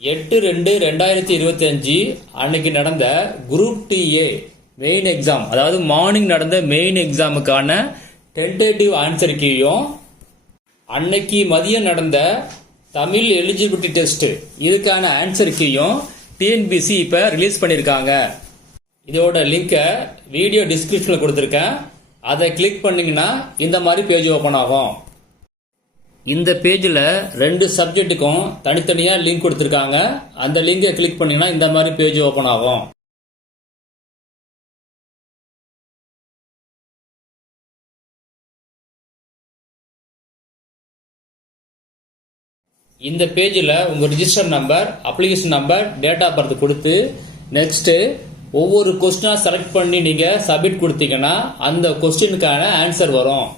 8/2/2025 அன்னைக்கு நடந்த group DA main exam, அதாவது மார்னிங் நடந்த மெயின் எக்ஸாமுக்கான டென்டேட்டிவ் ஆன்சர் கீயும், அன்னைக்கு மதியம் நடந்த தமிழ் எலிஜிபிலிட்டி டெஸ்ட் இதுக்கான ஆன்சர் கீயும் டிஎன்பிசி இப்ப ரிலீஸ் பண்ணிருக்காங்க. இதோட லிங்கை வீடியோ டிஸ்கிரிப்ஷன்ல கொடுத்துருக்கேன். அதை கிளிக் பண்ணீங்கன்னா இந்த மாதிரி பேஜ் ஓபன் ஆகும். இந்த பேஜில் 2 சப்ஜெக்ட்டுக்கும் தனித்தனியாக லிங்க் கொடுத்துருக்காங்க. அந்த லிங்கை கிளிக் பண்ணீங்கன்னா இந்த மாதிரி பேஜ் ஓப்பன் ஆகும். இந்த பேஜில் உங்கள் register number, application number, date of birth கொடுத்து நெக்ஸ்ட் ஒவ்வொரு கொஸ்டினாக செலக்ட் பண்ணி நீங்கள் சப்மிட் கொடுத்தீங்கன்னா அந்த கொஸ்டினுக்கான ஆன்சர் வரும்.